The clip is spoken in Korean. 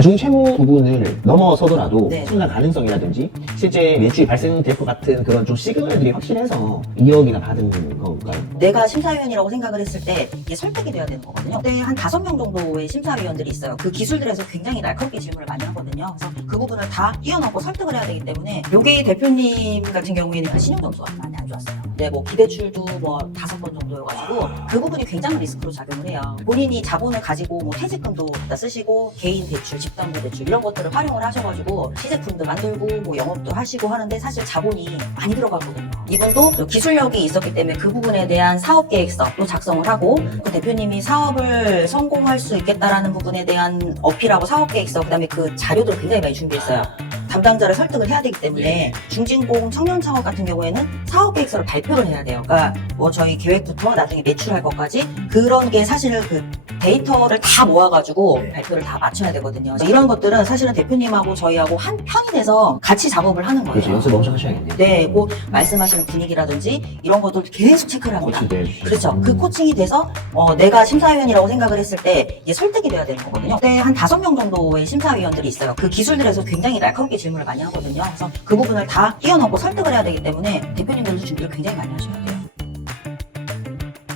가중 채무 부분을 넘어서더라도 네. 성장 가능성이라든지 실제 매출이 발생될 것 같은 그런 좀 시그널들이 확실해서 2억이나 받은 건가요? 내가 심사위원이라고 생각을 했을 때 이게 설득이 돼야 되는 거거든요. 그때 한 다섯 명 정도의 심사위원들이 있어요. 그 기술들에서 굉장히 날카롭게 질문을 많이 하거든요. 그래서 그 부분을 다 뛰어넘고 설득을 해야 되기 때문에 요게 대표님 같은 경우에는 그 신용 점수가 많이 안 좋았어요. 네, 뭐 기대출도 뭐 다섯 번 정도여가지고 그 부분이 굉장한 리스크로 작용을 해요. 본인이 자본을 가지고 뭐 퇴직금도 다 쓰시고 개인 대출, 집담보 대출 이런 것들을 활용을 하셔가지고 시제품도 만들고 뭐 영업도 하시고 하는데 사실 자본이 많이 들어가거든요. 이분도 기술력이 있었기 때문에 그 부분에 대한 사업 계획서도 작성을 하고 그 대표님이 사업을 성공할 수 있겠다라는 부분에 대한 어필하고 사업 계획서 그다음에 그 자료들을 굉장히 많이 준비했어요. 담당자를 설득을 해야 되기 때문에 중진공 청년 창업 같은 경우에는 사업 계획서를 발표를 해야 돼요. 그러니까 뭐 저희 계획부터 나중에 매출할 것까지 그런 게 사실은 그 데이터를 다 모아가지고 발표를 다 맞춰야 되거든요. 이런 것들은 사실은 대표님하고 저희하고 한 편이 돼서 같이 작업을 하는 거예요. 그렇죠. 연습 엄청 하셔야겠네요. 네, 뭐 말씀하시는 분위기라든지 이런 것들 계속 체크를 합니다. 코치도 해주시고. 그렇죠. 그 코칭이 돼서 어, 내가 심사위원이라고 생각을 했을 때 이게 설득이 돼야 되는 거거든요. 그때 한 다섯 명 정도의 심사위원들이 있어요. 그 기술들에서 굉장히 날카롭게 질문을 많이 하거든요. 그래서 그 부분을 다 뛰어넘고 설득을 해야 되기 때문에 대표님들도 준비를 굉장히 많이 하셔야 돼요.